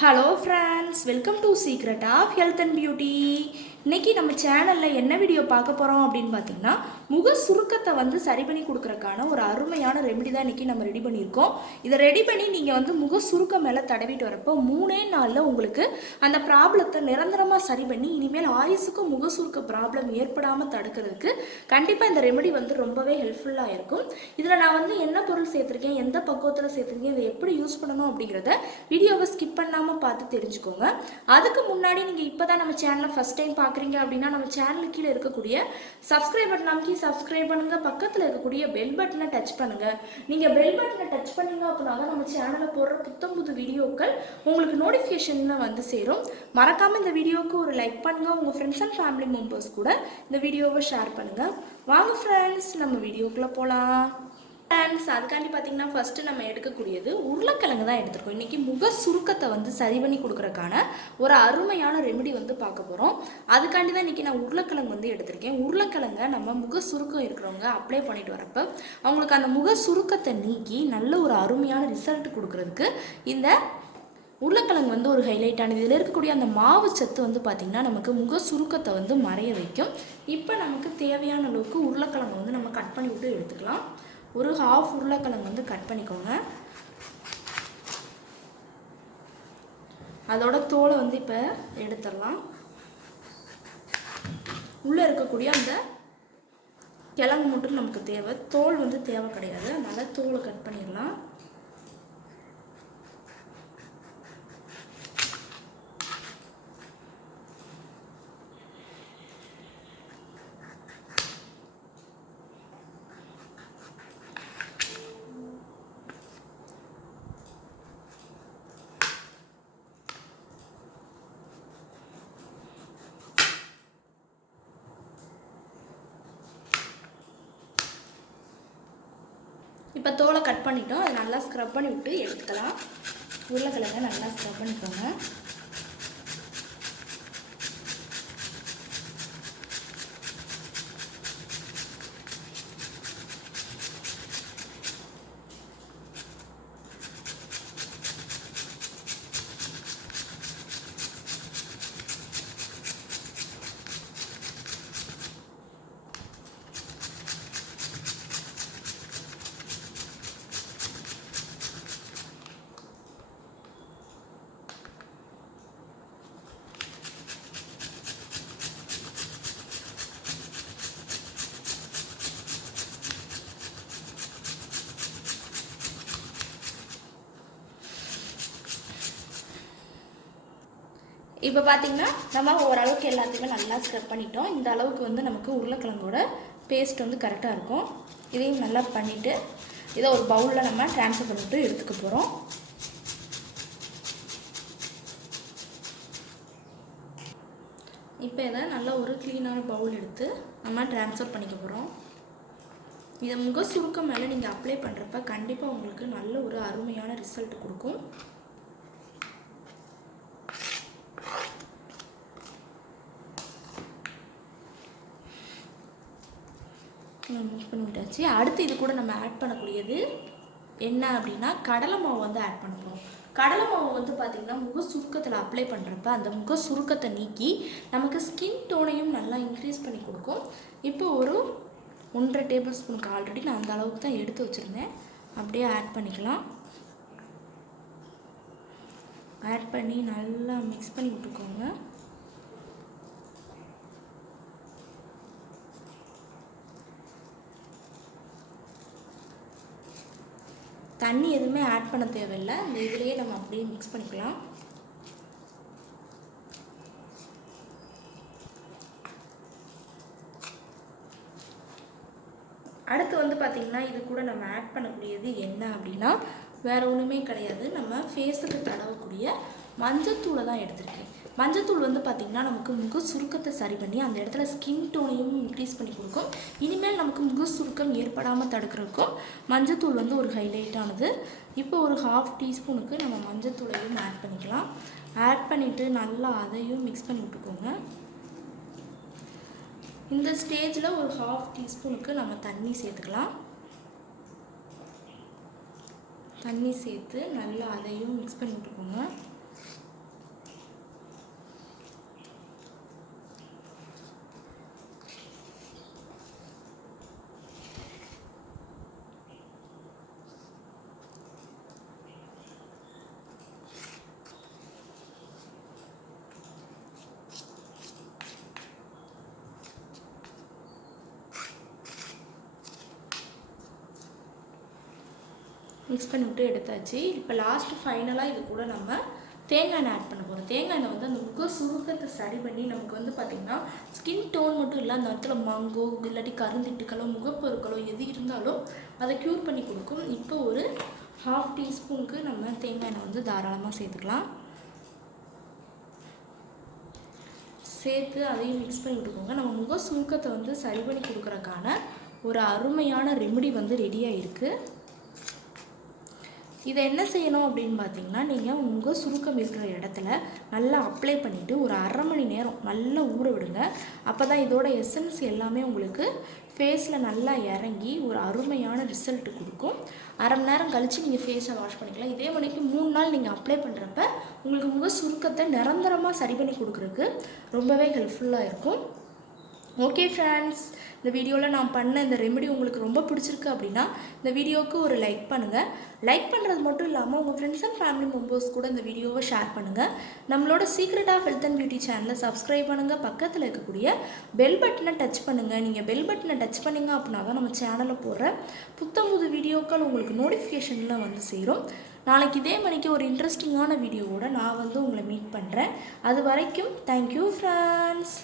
Hello friends, welcome to secret of health and beauty. இன்றைக்கி நம்ம சேனலில் என்ன வீடியோ பார்க்க போகிறோம் அப்படின்னு பார்த்தீங்கன்னா, முக சுருக்கத்தை வந்து சரி பண்ணி கொடுக்குறக்கான ஒரு அருமையான ரெமெடி தான் இன்றைக்கி நம்ம ரெடி பண்ணியிருக்கோம். இதை ரெடி பண்ணி நீங்கள் வந்து முக சுருக்கம் மேலே தடவிட்டு வரப்போ 3 நாளில் உங்களுக்கு அந்த ப்ராப்ளத்தை நிரந்தரமாக சரி பண்ணி இனிமேல் ஆயுசுக்கும் முக சுருக்க ப்ராப்ளம் ஏற்படாமல் தடுக்கிறதுக்கு கண்டிப்பாக இந்த ரெமெடி வந்து ரொம்பவே ஹெல்ப்ஃபுல்லாக இருக்கும். இதில் நான் வந்து என்ன பொருள் சேர்த்துருக்கேன், எந்த பக்குவத்தில் சேர்த்துருக்கேன், இதை எப்படி யூஸ் பண்ணணும் அப்படிங்கிறத வீடியோவை ஸ்கிப் பண்ணாமல் பார்த்து தெரிஞ்சுக்கோங்க. அதுக்கு முன்னாடி நீங்கள் இப்போ தான் நம்ம சேனலை ஃபஸ்ட் டைம் பார்க்குறீங்க அப்படின்னா நம்ம சேனலுக்கு கீழே இருக்கக்கூடிய சப்ஸ்கிரைப் பட்டன் அமைக்கி சப்ஸ்கிரைப் பண்ணுங்கள். பக்கத்தில் இருக்கக்கூடிய பெல் பட்டனை டச் பண்ணுங்கள். நீங்கள் பெல் பட்டனை டச் பண்ணீங்க அப்படின்னா தான் நம்ம சேனலில் போடுற புது வீடியோக்கள் உங்களுக்கு நோட்டிஃபிகேஷனில் வந்து சேரும். மறக்காமல் இந்த வீடியோவுக்கு ஒரு லைக் பண்ணுங்கள். உங்கள் ஃப்ரெண்ட்ஸ் அண்ட் ஃபேமிலி மெம்பர்ஸ் கூட இந்த வீடியோவை ஷேர் பண்ணுங்கள். வாங்க ஃப்ரெண்ட்ஸ், நம்ம வீடியோக்குள்ளே போகலாம். ஃப்ரெண்ட்ஸ், அதுக்காண்டி பார்த்தீங்கன்னா ஃபஸ்ட்டு நம்ம எடுக்கக்கூடியது உருளைக்கிழங்கு தான் எடுத்துருக்கோம். இன்றைக்கி முக சுருக்கத்தை வந்து சரி பண்ணி கொடுக்குறக்கான ஒரு அருமையான ரெமெடி வந்து பார்க்க போகிறோம். அதுக்காண்டி தான் இன்றைக்கி நான் உருளைக்கிழங்கு வந்து எடுத்திருக்கேன். உருளைக்கிழங்கை நம்ம முக சுருக்கம் இருக்கிறவங்க அப்ளை பண்ணிட்டு வரப்போ அவங்களுக்கு அந்த முக சுருக்கத்தை நீக்கி நல்ல ஒரு அருமையான ரிசல்ட் கொடுக்குறதுக்கு இந்த உருளைக்கிழங்கு வந்து ஒரு ஹைலைட்டானது. இதில் இருக்கக்கூடிய அந்த மாவு சத்து வந்து பார்த்திங்கன்னா நமக்கு முக சுருக்கத்தை வந்து மறைய வைக்கும். இப்போ நமக்கு தேவையான அளவுக்கு உருளைக்கிழங்கு வந்து நம்ம கட் பண்ணி விட்டு எடுத்துக்கலாம். ஒரு ஹாஃப் உருளைக்கிழங்கு வந்து கட் பண்ணிக்கோங்க. அதோட தோலை வந்து இப்போ எடுத்துடலாம். உள்ளே இருக்கக்கூடிய அந்த கிழங்கு மட்டும் நமக்கு தேவை, தோல் வந்து தேவை கிடையாது. அதனால் தோலை கட் பண்ணிடலாம். இப்போ தோலை கட் பண்ணிட்டோம். அதை நல்லா ஸ்க்ரப் பண்ணி விட்டு எடுத்துக்கலாம். உருளைக்கிழங்கை நல்லா ஸ்க்ரப் பண்ணிக்கோங்க. இப்போ பார்த்திங்கன்னா நம்ம ஓரளவுக்கு எல்லாத்தையுமே நல்லா ஸ்க்ரப் பண்ணிட்டோம். இந்த அளவுக்கு வந்து நமக்கு உருளைக்கிழங்கோட பேஸ்ட் வந்து கரெக்டாக இருக்கும். இதையும் நல்லா பண்ணிவிட்டு இதை ஒரு பவுலில் நம்ம ட்ரான்ஸ்ஃபர் பண்ணிவிட்டு எடுத்துக்க போகிறோம். இப்போ இதை நல்லா ஒரு க்ளீனான பவுல் எடுத்து நம்ம ட்ரான்ஸ்ஃபர் பண்ணிக்க போகிறோம். இதை முக சுருக்கம் மேலே நீங்கள் அப்ளை பண்ணுறப்ப கண்டிப்பாக உங்களுக்கு நல்ல ஒரு அருமையான ரிசல்ட் கொடுக்கும். மிக்ஸ் பண்ணி விட்டாச்சு. அடுத்து இது கூட நம்ம ஆட் பண்ணக்கூடியது என்ன அப்படின்னா கடலை மாவு வந்து ஆட் பண்ண போகிறோம். கடலை மாவு வந்து பார்த்திங்கன்னா முக சுருக்கத்தில் அப்ளை பண்ணுறப்ப அந்த முக சுருக்கத்தை நீக்கி நமக்கு ஸ்கின் டோனையும் நல்லா இன்க்ரீஸ் பண்ணி கொடுக்கும். இப்போ ஒரு 1.5 டேபிள் ஸ்பூனுக்கு ஆல்ரெடி நான் அந்த அளவுக்கு தான் எடுத்து வச்சுருந்தேன். அப்படியே ஆட் பண்ணிக்கலாம். ஆட் பண்ணி நல்லா மிக்ஸ் பண்ணி விட்டுக்கோங்க. தண்ணி எதுவுமே ஆட் பண்ண தேவையில்லை. இந்த இதிலேயே நம்ம அப்படியே மிக்ஸ் பண்ணிக்கலாம். அடுத்து வந்து பார்த்திங்கன்னா இது கூட நம்ம ஆட் பண்ணக்கூடியது என்ன அப்படின்னா வேறு ஒன்றுமே கிடையாது. நம்ம ஃபேஸுக்கு தடவக்கூடிய மஞ்சத்தூளை தான் எடுத்துருக்கேன். மஞ்சத்தூள் வந்து பார்த்திங்கன்னா நமக்கு முக சுருக்கத்தை சரி பண்ணி அந்த இடத்துல ஸ்கின் டோனையும் இன்க்ரீஸ் பண்ணி கொடுக்கும். இனிமேல் நமக்கு முக சுருக்கம் ஏற்படாமல் தடுக்கிறதுக்கும் மஞ்சத்தூள் வந்து ஒரு ஹைலைட்டானது. இப்போ ஒரு ½ டீஸ்பூனுக்கு நம்ம மஞ்சத்தூளையும் ஆட் பண்ணிக்கலாம். ஆட் பண்ணிவிட்டு நல்லா அதையும் மிக்ஸ் பண்ணி விட்டுக்கோங்க. இந்த ஸ்டேஜில் ஒரு ½ டீஸ்பூனுக்கு நம்ம தண்ணி சேர்த்துக்கலாம். தண்ணி சேர்த்து நல்லா அதையும் மிக்ஸ் பண்ணி விட்டுக்கோங்க. மிக்ஸ் பண்ணி விட்டு எடுத்தாச்சு. இப்போ லாஸ்ட்டு ஃபைனலாக இது கூட நம்ம தேங்காய் எண்ணெய் ஆட் பண்ண போகிறோம். தேங்காய் எண்ணெய் வந்து அந்த முக சுருக்கத்தை சரி பண்ணி நமக்கு வந்து பார்த்திங்கன்னா ஸ்கின் டோன் மட்டும் இல்லை, அந்த இடத்துல மங்கோ இல்லாட்டி கருந்திட்டுக்களோ முகப்பொருட்களோ எது இருந்தாலும் அதை க்யூர் பண்ணி கொடுக்கும். இப்போ ஒரு 1/2 டீஸ்பூனுக்கு நம்ம தேங்காய் எண்ணெய் வந்து தாராளமாக சேர்த்துக்கலாம். சேர்த்து அதையும் மிக்ஸ் பண்ணி விட்டுக்கோங்க. நம்ம முக சுருக்கத்தை வந்து சரி பண்ணி கொடுக்குறக்கான ஒரு அருமையான ரெமெடி வந்து ரெடியாக இருக்குது. இதை என்ன செய்யணும் அப்படின்னு பார்த்தீங்கன்னா, நீங்கள் முக சுருக்கம் இருக்கிற இடத்துல நல்லா அப்ளை பண்ணிவிட்டு ஒரு 1/2 மணி நேரம் நல்லா ஊற விடுங்க. அப்போ தான் இதோட எசன்ஸ் எல்லாமே உங்களுக்கு ஃபேஸில் நல்லா இறங்கி ஒரு அருமையான ரிசல்ட் கொடுக்கும். 1/2 மணி நேரம் கழித்து நீங்கள் ஃபேஸை வாஷ் பண்ணிக்கலாம். இதே மணிக்கு 3 நாள் நீங்கள் அப்ளை பண்ணுறப்ப உங்களுக்கு முக சுருக்கத்தை நிரந்தரமாக சரி பண்ணி கொடுக்குறதுக்கு ரொம்பவே ஹெல்ப்ஃபுல்லாக இருக்கும். ஓகே ஃப்ரெண்ட்ஸ், இந்த வீடியோவில் நான் பண்ண இந்த ரெமெடி உங்களுக்கு ரொம்ப பிடிச்சிருக்கு அப்படின்னா இந்த வீடியோவுக்கு ஒரு லைக் பண்ணுங்கள். லைக் பண்ணுறது மட்டும் இல்லாமல் உங்கள் ஃப்ரெண்ட்ஸ் அண்ட் ஃபேமிலி மெம்பர்ஸ் கூட இந்த வீடியோவை ஷேர் பண்ணுங்கள். நம்மளோட secret of health and beauty சேனலை சப்ஸ்கிரைப் பண்ணுங்கள். பக்கத்தில் இருக்கக்கூடிய பெல் பட்டனை டச் பண்ணுங்கள். நீங்கள் பெல் பட்டனை டச் பண்ணிங்க அப்படின்னா தான் நம்ம சேனலில் போடுற புத்தம்புது வீடியோக்கள் உங்களுக்கு நோட்டிஃபிகேஷனில் வந்து சேரும். நாளைக்கு இதே மணிக்கு ஒரு இன்ட்ரெஸ்டிங்கான வீடியோவோட நான் வந்து உங்களை மீட் பண்ணுறேன். அது வரைக்கும் தேங்க்யூ ஃப்ரெண்ட்ஸ்.